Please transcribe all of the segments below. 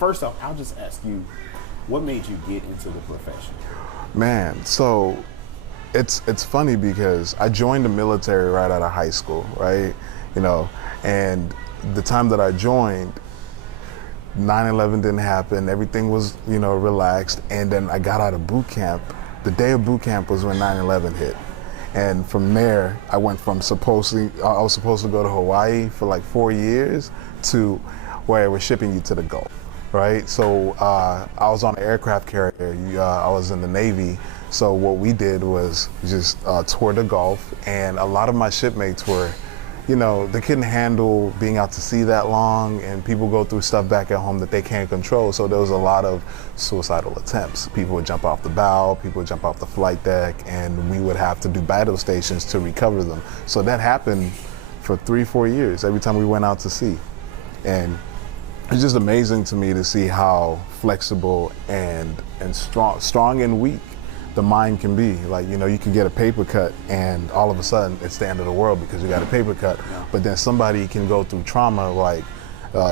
first off, I'll just ask you, what made you get into the profession? Man, so it's funny because I joined the military right out of high school, right? You know, and the time that I joined, 9/11 didn't happen. Everything was, relaxed. And then I got out of boot camp. The day of boot camp was when 9/11 hit. And from there, I went from I was supposed to go to Hawaii for like 4 years to where we're shipping you to the Gulf, right? So I was on an aircraft carrier. I was in the Navy. So what we did was just tour the Gulf, and a lot of my shipmates were, they couldn't handle being out to sea that long, and people go through stuff back at home that they can't control. So there was a lot of suicidal attempts. People would jump off the bow, people would jump off the flight deck, and we would have to do battle stations to recover them. So that happened for 3-4 years every time we went out to sea. And it's just amazing to me to see how flexible and strong and weak the mind can be. Like, you can get a paper cut and all of a sudden it's the end of the world because you got a paper cut. Yeah. But then somebody can go through trauma like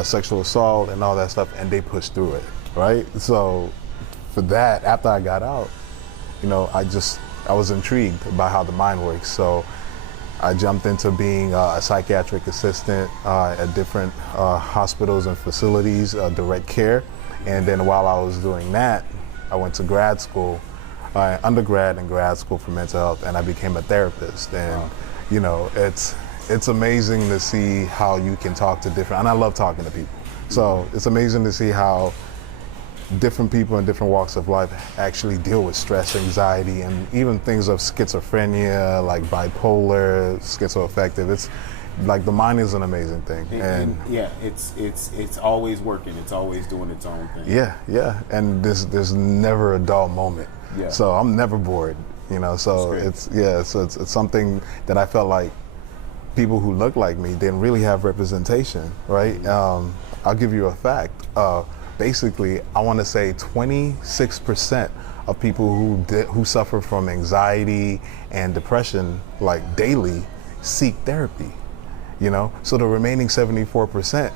sexual assault and all that stuff, and they push through it, right? So for that, after I got out, I was intrigued by how the mind works. So I jumped into being a psychiatric assistant at different hospitals and facilities, direct care. And then while I was doing that, I went to grad school, undergrad and grad school for mental health, and I became a therapist. And it's amazing to see how you can talk to different, and I love talking to people. So it's amazing to see how different people in different walks of life actually deal with stress, anxiety, and even things of schizophrenia, like bipolar, schizoaffective. It's like the mind is an amazing thing. And yeah, it's always working. It's always doing its own thing. Yeah. And there's never a dull moment. Yeah. So I'm never bored, so it's something that I felt like people who look like me didn't really have representation, right? Mm-hmm. I'll give you a fact. Basically, I want to say 26% of people who suffer from anxiety and depression, like daily, seek therapy, So the remaining 74%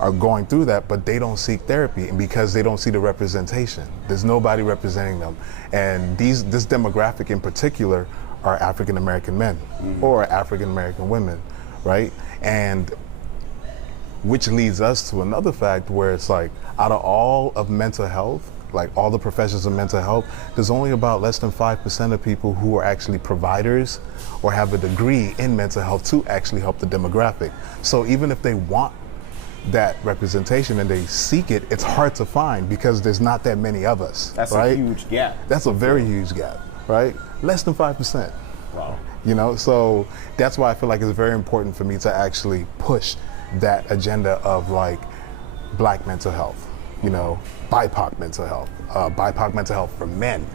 are going through that, but they don't seek therapy, and because they don't see the representation. There's nobody representing them. And this demographic in particular are African American men or African American women, right? And which leads us to another fact where it's like, out of all of mental health, like all the professions of mental health, there's only about less than 5% of people who are actually providers or have a degree in mental health to actually help the demographic. So even if they want that representation and they seek it, it's hard to find because there's not that many of us. That's right? A huge gap. That's a very huge gap, right? Less than 5%. Wow. So that's why I feel like it's very important for me to actually push that agenda of like Black mental health, BIPOC mental health, BIPOC mental health for men,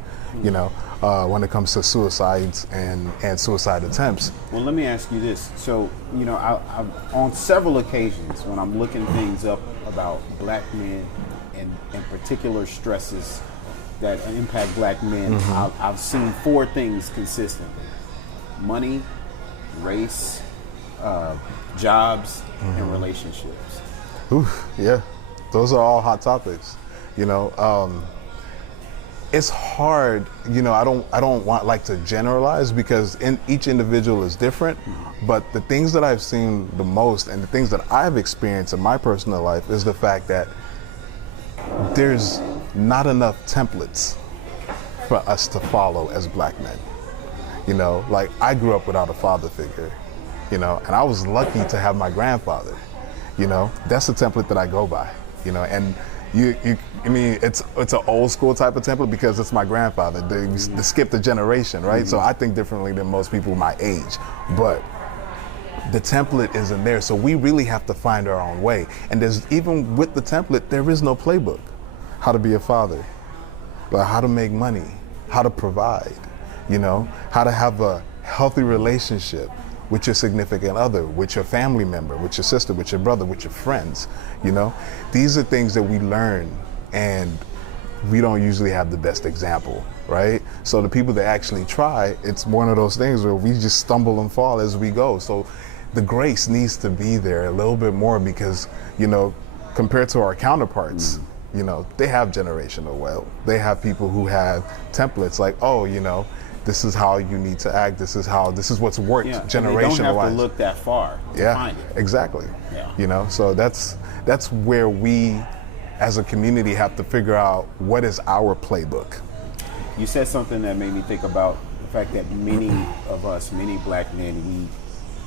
when it comes to suicides and suicide attempts. Well, let me ask you this. So, I've on several occasions when I'm looking things up about Black men and particular stresses that impact Black men, I've seen 4 things consistently: money, race, jobs, and relationships. Yeah, those are all hot topics. It's hard. I don't want to generalize because each individual is different. But the things that I've seen the most and the things that I've experienced in my personal life is the fact that there's not enough templates for us to follow as Black men. Like I grew up without a father figure, and I was lucky to have my grandfather. That's the template that I go by, and it's an old school type of template because it's my grandfather. They skipped a generation, right? So I think differently than most people my age, but the template isn't there. So we really have to find our own way. And even with the template, there is no playbook. How to be a father, how to make money, how to provide, how to have a healthy relationship with your significant other, with your family member, with your sister, with your brother, with your friends. These are things that we learn, and we don't usually have the best example, right? So the people that actually try, it's one of those things where we just stumble and fall as we go. So the grace needs to be there a little bit more because, compared to our counterparts, you know, they have generational wealth. They have people who have templates like, oh, you know, this is how you need to act. This is what's worked generational wise. They don't have to look that far to find it. Exactly. Yeah. You know, so that's where we as a community have to figure out what is our playbook. You said something that made me think about the fact that many of us, many black men,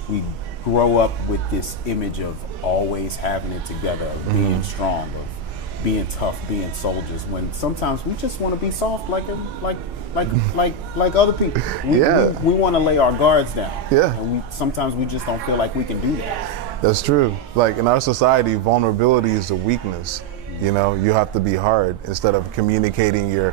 we grow up with this image of always having it together, of being strong, of being tough, being soldiers, when sometimes we just want to be soft like other people. We want to lay our guards down. Yeah. And sometimes we just don't feel like we can do that. That's true. Like in our society, vulnerability is a weakness. You know, you have to be hard instead of communicating your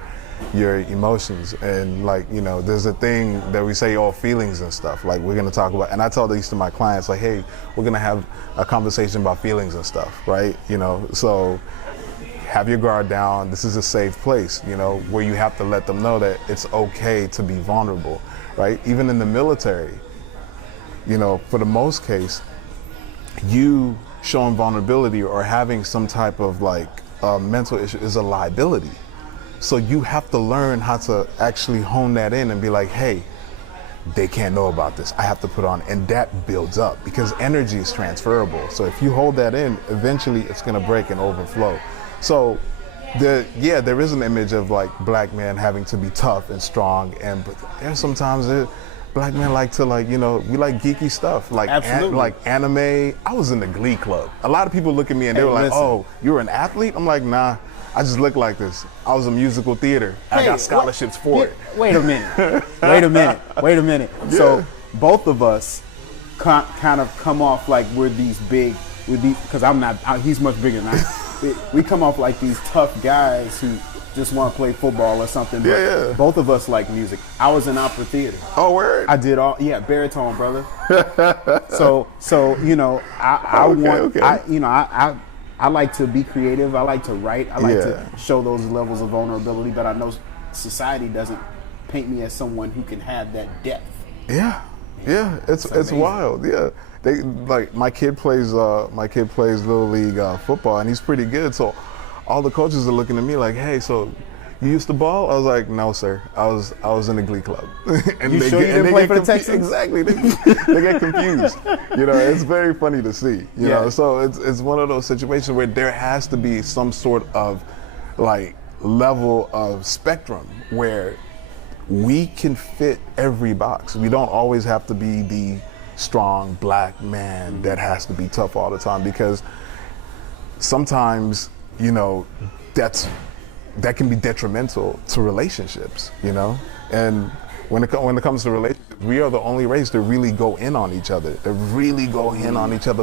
emotions. And like, you know, there's a thing that we say, all feelings and stuff. Like we're gonna talk about, and I tell these to my clients, like, hey, we're gonna have a conversation about feelings and stuff, right? You know, so have your guard down. This is a safe place, you know, where you have to let them know that it's okay to be vulnerable, right? Even in the military, you know, for the most case, you showing vulnerability or having some type of like mental issue is a liability. So you have to learn how to actually hone that in and be like, hey, they can't know about this. I have to put on, and that builds up because energy is transferable. So if you hold that in, eventually it's gonna break and overflow. So there is an image of like black men having to be tough and strong, but there's sometimes black men like to, like, you know, we like geeky stuff, like like anime. I was in the Glee Club. A lot of people look at me and they were like, oh, you're an athlete? I'm like, nah, I just look like this. I was in musical theater. I got scholarships for it. Wait a minute. Wait a minute. Yeah. So both of us kind of come off like we're these big, because he's much bigger than I. We come off like these tough guys who just want to play football or something. But both of us like music. I was in opera theater. Oh, word? I did baritone, brother. so you know, I like to be creative. I like to write. I like to show those levels of vulnerability. But I know society doesn't paint me as someone who can have that depth. Yeah, it's wild. Yeah, they like my kid plays little league football, and he's pretty good. So all the coaches are looking at me like, hey, so you used to ball? I was like, no, sir. I was in the Glee Club. And you didn't play for the Texans? Exactly. They get confused. You know, it's very funny to see. You know, so it's one of those situations where there has to be some sort of like level of spectrum where we can fit every box. We don't always have to be the strong black man that has to be tough all the time, because sometimes, you know, that can be detrimental to relationships, you know? And when it comes to relationships, we are the only race to really go in on each other,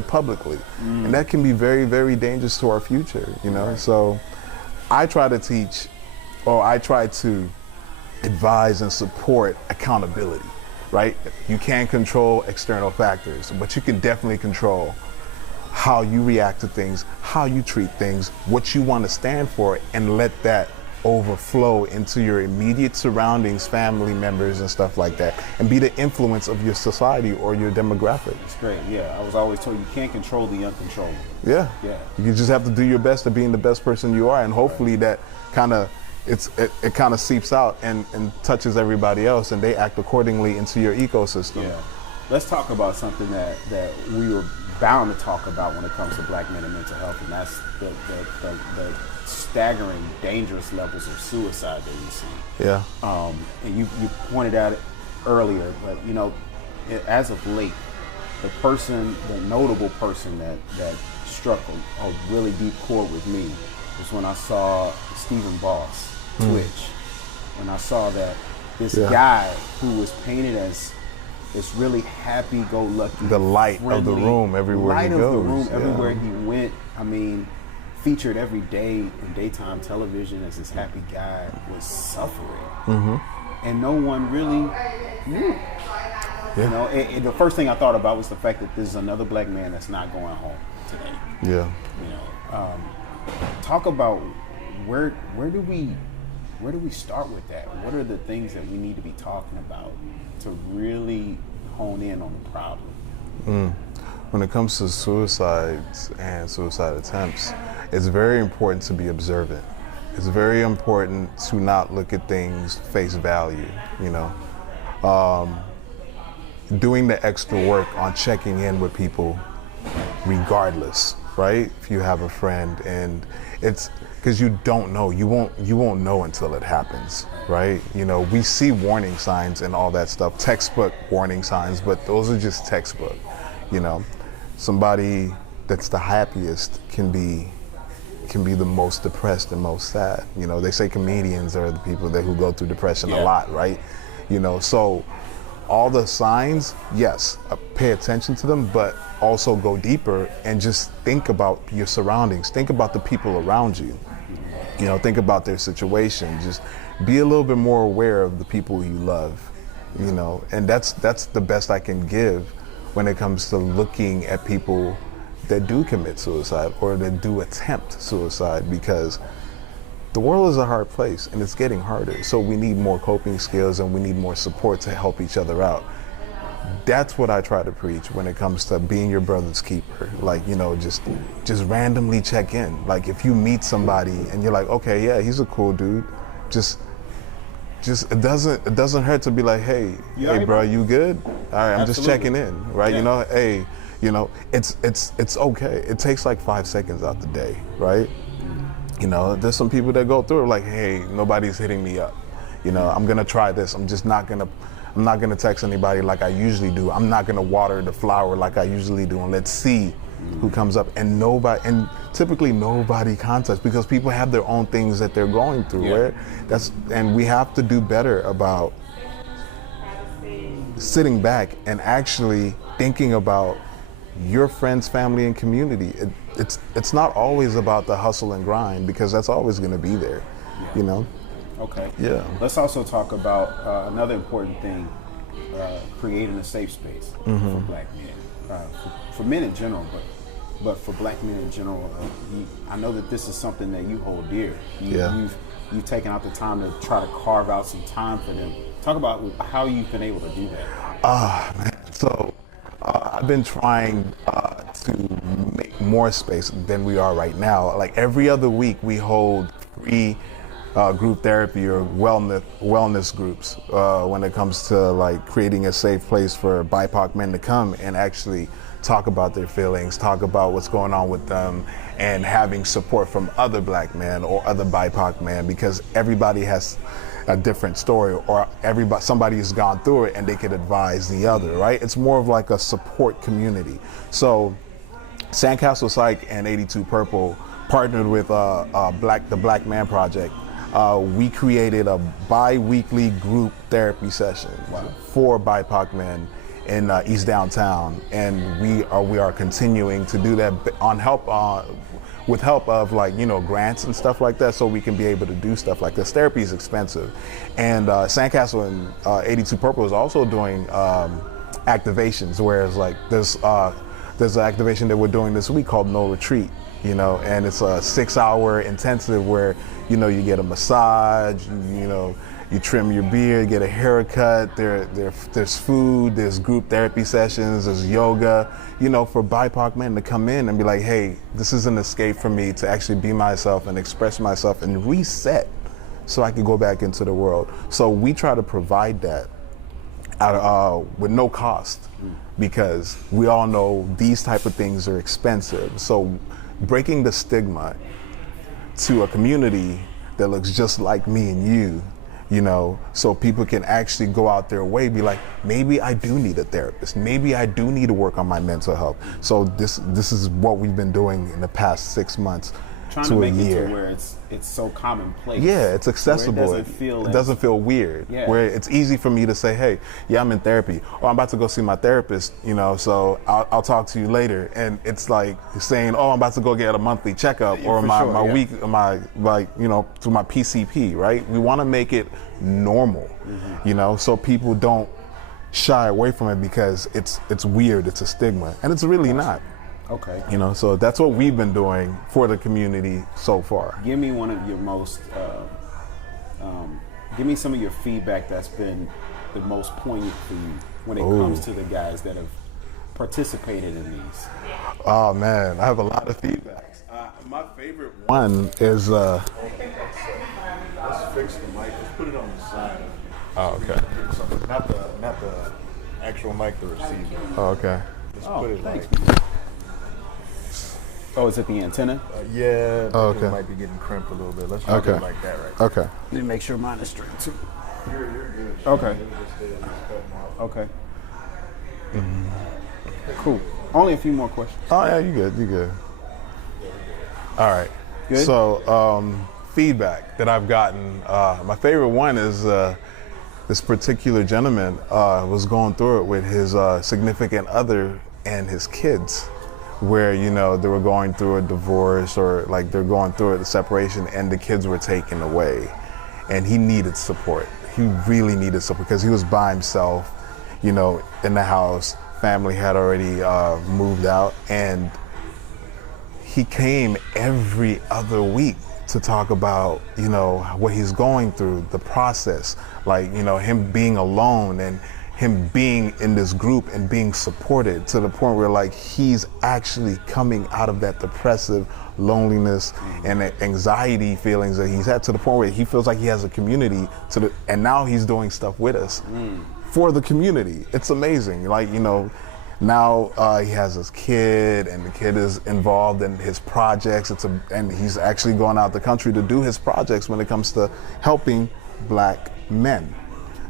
publicly. And that can be very, very dangerous to our future, you know? So I try to advise and support accountability, right? You can't control external factors, but you can definitely control how you react to things, how you treat things, what you want to stand for, and let that overflow into your immediate surroundings, family members and stuff like that, and be the influence of your society or your demographic. It's great, yeah. I was always told you can't control the uncontrollable. Yeah. You just have to do your best at being the best person you are, and hopefully that kind of it kind of seeps out and touches everybody else, and they act accordingly into your ecosystem. Yeah. Let's talk about something that we were bound to talk about when it comes to black men and mental health, and that's the staggering, dangerous levels of suicide that we see. Yeah. And you pointed out it earlier, but you know, as of late, the notable person that struck a really deep chord with me was when I saw Stephen Boss Twitch. When I saw that this guy who was painted as this really happy-go-lucky, the light friendly, of the room everywhere he goes. Light of the room everywhere he went. I mean, featured every day in daytime television as this happy guy was suffering, and no one really knew. Yeah. You know, and the first thing I thought about was the fact that this is another black man that's not going home today. Yeah. You know, talk about where do we start with that? What are the things that we need to be talking about to really hone in on the problem? when it comes to suicides and suicide attempts, it's very important to be observant. It's very important to not look at things face value, you know. Doing the extra work on checking in with people regardless, right? If you have a friend, and it's because you don't know, you won't know until it happens, right? You know, we see warning signs and all that stuff, textbook warning signs, but those are just textbook, you know. Somebody that's the happiest can be the most depressed and most sad. You know, they say comedians are the people who go through depression a lot, right? You know, so all the signs, yes, pay attention to them, but also go deeper and just think about your surroundings. Think about the people around you. You know, think about their situation. Just be a little bit more aware of the people you love, you know, and that's the best I can give when it comes to looking at people that do commit suicide or that do attempt suicide, because the world is a hard place and it's getting harder. So we need more coping skills and we need more support to help each other out. That's what I try to preach when it comes to being your brother's keeper. Like, you know, just randomly check in. Like if you meet somebody and you're like, okay, yeah, he's a cool dude. Just it doesn't hurt to be like, hey, bro, you good? All right, I'm just checking in, right? Yeah. You know, hey, you know, it's okay. It takes like 5 seconds out the day, right? You know, there's some people that go through it like, hey, nobody's hitting me up. You know, I'm gonna try this. I'm not gonna text anybody like I usually do. I'm not gonna water the flower like I usually do, and let's see who comes up. And typically nobody contacts, because people have their own things that they're going through. Right? And we have to do better about sitting back and actually thinking about your friends, family, and community. It's not always about the hustle and grind, because that's always going to be there, you know? Okay. Yeah. Let's also talk about another important thing, creating a safe space for Black men, for men in general, but for Black men in general. I know that this is something that you hold dear. You've taken out the time to try to carve out some time for them. Talk about how you've been able to do that. Man. So I've been trying to make more space than we are right now. Like every other week, we hold 3 group therapy or wellness groups when it comes to like creating a safe place for BIPOC men to come and actually talk about their feelings, talk about what's going on with them, and having support from other Black men or other BIPOC men, because everybody has a different story, or somebody has gone through it and they could advise the other, right? It's more of like a support community. So Sandcastle Psych and 82 Purple partnered with the Black Man Project. We created a bi-weekly group therapy session for BIPOC men in East Downtown, and we are continuing to do that with help of, like, you know, grants and stuff like that, so we can be able to do stuff like this. Therapy is expensive, and Sandcastle and 82 Purple is also doing activations, whereas like there's an activation that we're doing this week called No Retreat, you know, and it's a 6-hour intensive where, you know, you get a massage, you know, you trim your beard, get a haircut, there's food, there's group therapy sessions, there's yoga, you know, for BIPOC men to come in and be like, hey, this is an escape for me to actually be myself and express myself and reset so I can go back into the world. So we try to provide that with no cost, because we all know these type of things are expensive. So breaking the stigma to a community that looks just like me and you know, so people can actually go out their way, be like, maybe I do need a therapist. Maybe I do need to work on my mental health. So this is what we've been doing in the past 6 months trying to a make year. it to where it's so commonplace. Yeah, it's accessible. It doesn't feel weird. Yeah. Where it's easy for me to say, hey, yeah, I'm in therapy, or I'm about to go see my therapist, you know, so I'll talk to you later. And it's like saying, oh, I'm about to go get a monthly checkup, or my you know, to my PCP, right? We want to make it normal, you know, so people don't shy away from it because it's weird, it's a stigma, and it's really not. Okay. You know, so that's what we've been doing for the community so far. Give me one of your most, give me some of your feedback that's been the most poignant for you when it comes to the guys that have participated in these? Oh man, I have a lot of feedbacks. My favorite one is. Let's fix the mic. Let's put it on the side. Oh, okay. Not the actual mic, the receiver. Oh, okay. Just put it thanks. like. Oh, is it the antenna? Yeah. Oh, okay. It might be getting crimped a little bit. Let's just do it like that, right? Okay. Let me make sure mine is straight too. You're good. Okay. Okay. Cool. Only a few more questions. Oh yeah, you good. All right. Good? So feedback that I've gotten. My favorite one is this particular gentleman was going through it with his significant other and his kids, where they were going through a divorce or like they're going through a separation, and the kids were taken away, and he needed support. He really needed support because he was by himself, in the house. Family had already moved out, and he came every other week to talk about, what he's going through, the process, like, him being alone and him being in this group and being supported to the point where like he's actually coming out of that depressive loneliness and the anxiety feelings that he's had, to the point where he feels like he has a community and now he's doing stuff with us for the community. It's amazing. Like, now he has his kid, and the kid is involved in his projects. And he's actually going out the country to do his projects when it comes to helping Black men.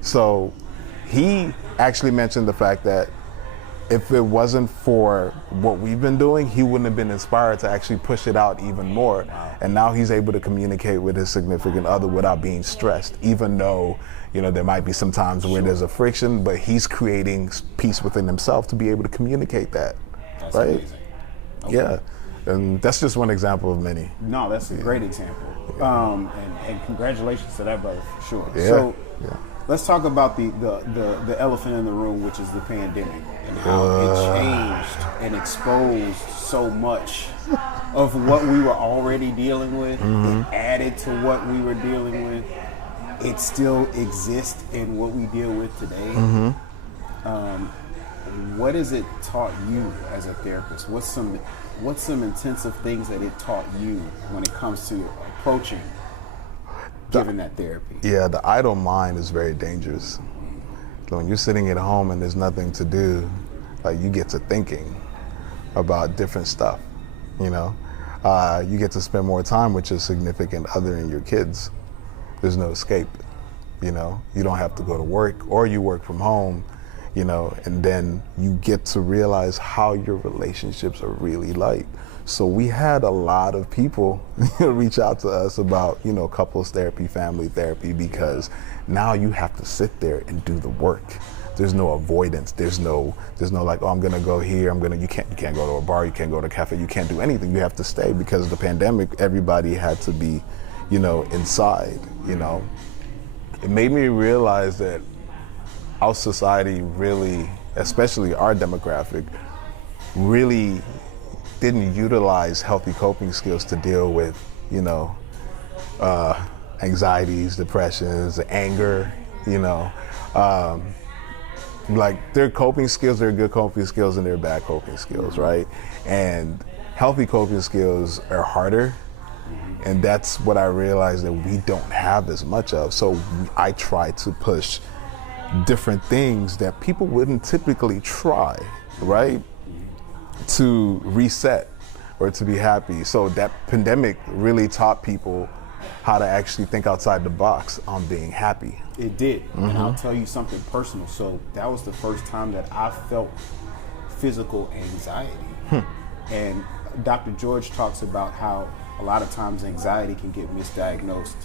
So he actually mentioned the fact that if it wasn't for what we've been doing, he wouldn't have been inspired to actually push it out even more. Wow. And now he's able to communicate with his significant other without being stressed, even though, there might be some times where there's a friction, but he's creating peace within himself to be able to communicate that. That's right? amazing. Okay. Yeah. And that's just one example of many. No, that's a great example. And congratulations to that brother for sure. Yeah. So let's talk about the elephant in the room, which is the pandemic, and how it changed and exposed so much of what we were already dealing with. It added to what we were dealing with. It still exists in what we deal with today. What has it taught you as a therapist? What's some intensive things that it taught you when it comes to approaching giving that therapy? Yeah, the idle mind is very dangerous. So when you're sitting at home and there's nothing to do, like you get to thinking about different stuff, you get to spend more time with your significant other and your kids. There's no escape, you don't have to go to work, or you work from home, and then you get to realize how your relationships are really like. So we had a lot of people reach out to us about, couples therapy, family therapy, because now you have to sit there and do the work. There's no avoidance. There's no like, oh, I'm gonna go here. You can't go to a bar. You can't go to a cafe. You can't do anything. You have to stay because of the pandemic. Everybody had to be, inside. It made me realize that our society really, especially our demographic, really didn't utilize healthy coping skills to deal with, anxieties, depressions, anger, like their coping skills, there are good coping skills and there are bad coping skills, right? And healthy coping skills are harder. And that's what I realized that we don't have as much of. So I try to push different things that people wouldn't typically try, right? To reset or to be happy. So that pandemic really taught people how to actually think outside the box on being happy. It did. And I'll tell you something personal. So that was the first time that I felt physical anxiety. And Dr. George talks about how a lot of times anxiety can get misdiagnosed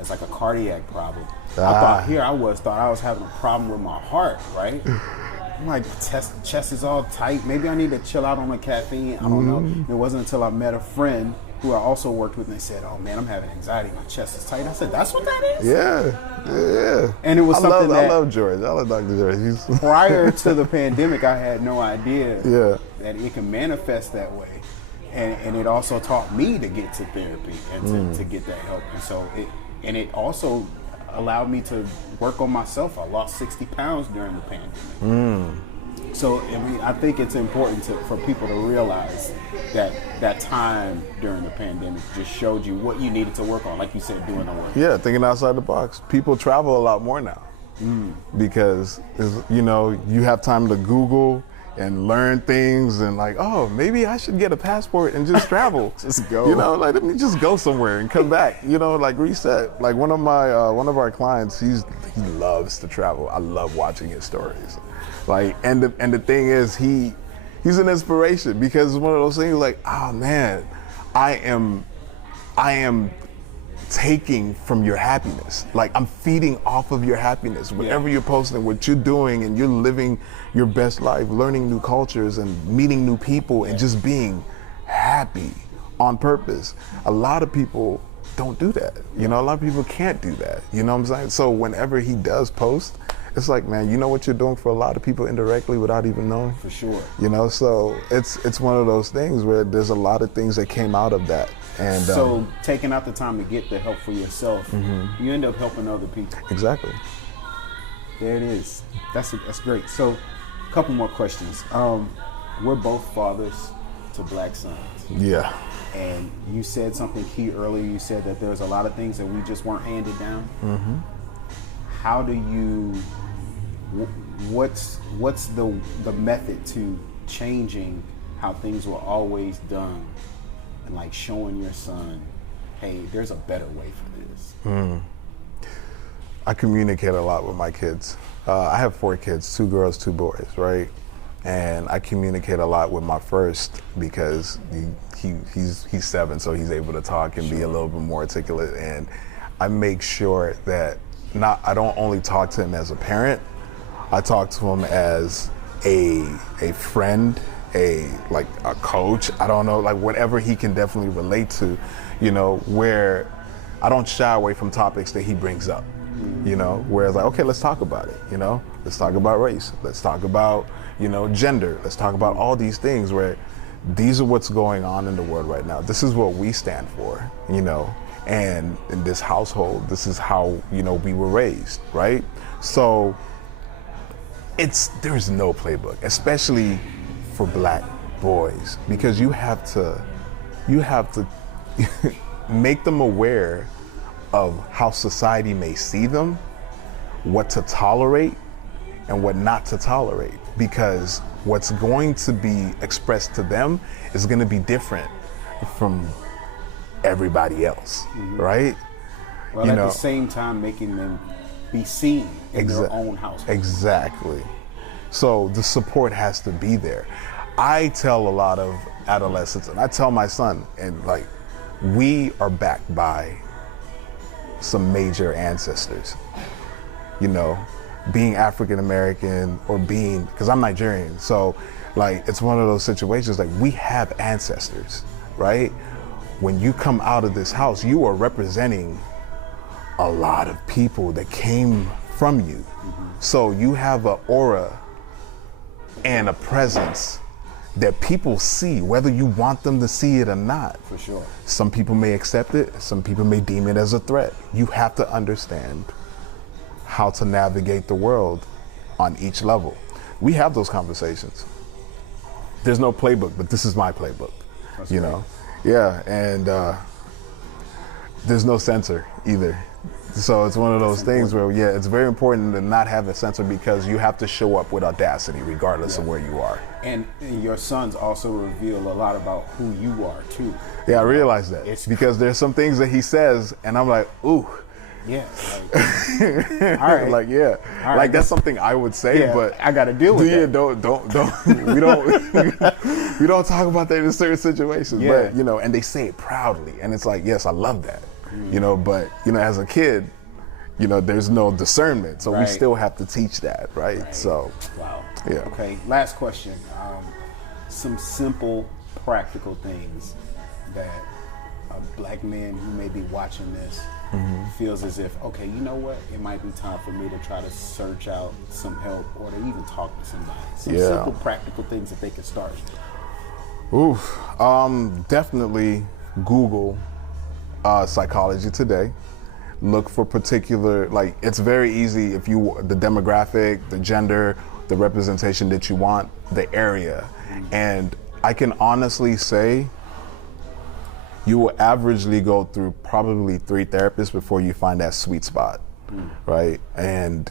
as like a cardiac problem. I thought I was having a problem with my heart, right? I'm like, chest is all tight. Maybe I need to chill out on the caffeine. I don't know. It wasn't until I met a friend who I also worked with, and they said, "Oh man, I'm having anxiety. My chest is tight." I said, "That's what that is?" Yeah. And it was something I love George. I love Dr. George. Prior to the pandemic, I had no idea that it can manifest that way. And it also taught me to get to therapy and to get that help. And so it also allowed me to work on myself. I lost 60 pounds during the pandemic. So I mean, I think it's important for people to realize that that time during the pandemic just showed you what you needed to work on, like you said, doing the work. Yeah, thinking outside the box. People travel a lot more now because, you know, you have time to Google and learn things and like, oh, maybe I should get a passport and just travel. Just go. You know, like let me just go somewhere and come back. You know, like reset. Like one of our clients, he loves to travel. I love watching his stories. Like, and the thing is, he's an inspiration because it's one of those things like, oh man, I am taking from your happiness. Like I'm feeding off of your happiness. Whatever you're posting, what you're doing, and you're living your best life, learning new cultures and meeting new people and just being happy on purpose. A lot of people don't do that. You know, a lot of people can't do that. You know what I'm saying? So whenever he does post, it's like, man, you know what you're doing for a lot of people indirectly without even knowing? For sure. You know, so it's one of those things where there's a lot of things that came out of that. And so taking out the time to get the help for yourself, you end up helping other people. Exactly. There it is. That's great. So a couple more questions. We're both fathers to black sons. Yeah. And you said something key earlier. You said that there's a lot of things that we just weren't handed down. How do you, what's the method to changing how things were always done and like showing your son, hey, there's a better way for this? I communicate a lot with my kids. I have 4 kids, 2 girls, 2 boys, right? And I communicate a lot with my first because he's 7, so he's able to talk and be a little bit more articulate. And I make sure that I don't only talk to him as a parent, I talk to him as a friend, a coach, I don't know, like whatever he can definitely relate to, you know, where I don't shy away from topics that he brings up, you know, where it's like, okay, let's talk about it, you know, let's talk about race, let's talk about, you know, gender, let's talk about all these things where these are what's going on in the world right now. This is what we stand for, you know, and in this household, this is how, you know, we were raised, right? So there's no playbook, especially for black boys, because you have to make them aware of how society may see them, what to tolerate and what not to tolerate, because what's going to be expressed to them is going to be different from everybody else, right? Well, at the same time, making them be seen in their own house. Exactly. So the support has to be there. I tell a lot of adolescents, and I tell my son, and like, we are backed by some major ancestors, you know, being African American or because I'm Nigerian, so like it's one of those situations like we have ancestors, right? When you come out of this house, you are representing a lot of people that came from you. So you have an aura and a presence that people see, whether you want them to see it or not. For sure. Some people may accept it, some people may deem it as a threat. You have to understand how to navigate the world on each level. We have those conversations. There's no playbook, but this is my playbook. That's you right. know? Yeah, and there's no censor either. So it's one of those things where, yeah, it's very important to not have a censor because you have to show up with audacity regardless of where you are. And your sons also reveal a lot about who you are too. Yeah, I realize that. Because there's some things that he says and I'm like, ooh. Yeah. Like, all right. Like, yeah. All right, like that's something I would say, but I got to deal with that. Don't we don't talk about that in certain situations. Yeah. But, you know, and they say it proudly. And it's like, yes, I love that. You know, but, you know, as a kid, you know, there's no discernment. So we still have to teach that, right? So, wow. Yeah. Okay, last question. Some simple, practical things that a black man who may be watching this feels as if, okay, you know what? It might be time for me to try to search out some help or to even talk to somebody. Some simple, practical things that they can start with. Definitely Google Psychology Today. look for particular, like it's very easy if you, the demographic, the gender, the representation that you want, the area. And I can honestly say you will averagely go through probably 3 therapists before you find that sweet spot, right? And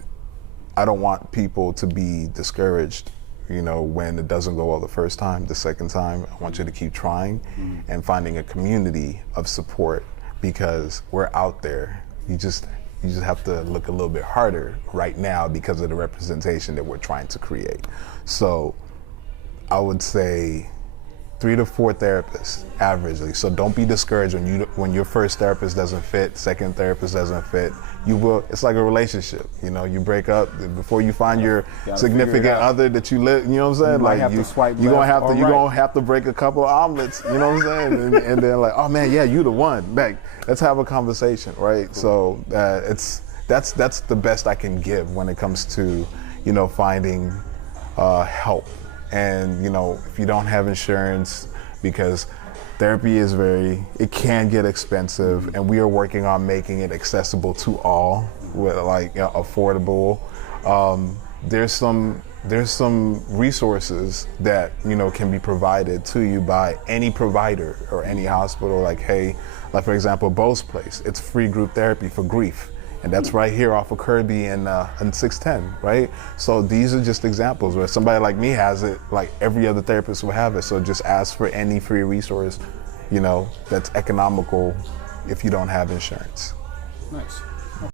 I don't want people to be discouraged, you know, when it doesn't go well the first time, the second time. I want you to keep trying and finding a community of support, because we're out there. You just have to look a little bit harder right now because of the representation that we're trying to create. So I would say 3 to 4 therapists averagely. So don't be discouraged when your first therapist doesn't fit, second therapist doesn't fit. You will. It's like a relationship. You know, you break up before you find your significant other that you live. You know what I'm saying? You might have to swipe you're left gonna or you're right. gonna have to break a couple of omelets. You know what I'm saying? And then like, oh man, yeah, you the one. Like, let's have a conversation, right? Cool. So that's the best I can give when it comes to, you know, finding help. And, you know, if you don't have insurance, because therapy is it can get expensive, and we are working on making it accessible to all, with like affordable. There's some resources that, you know, can be provided to you by any provider or any hospital. Like, hey, like for example, Bo's Place, it's free group therapy for grief. And that's right here off of Kirby and 610, right? So these are just examples where somebody like me has it, like every other therapist will have it. So just ask for any free resource, you know, that's economical if you don't have insurance. Nice.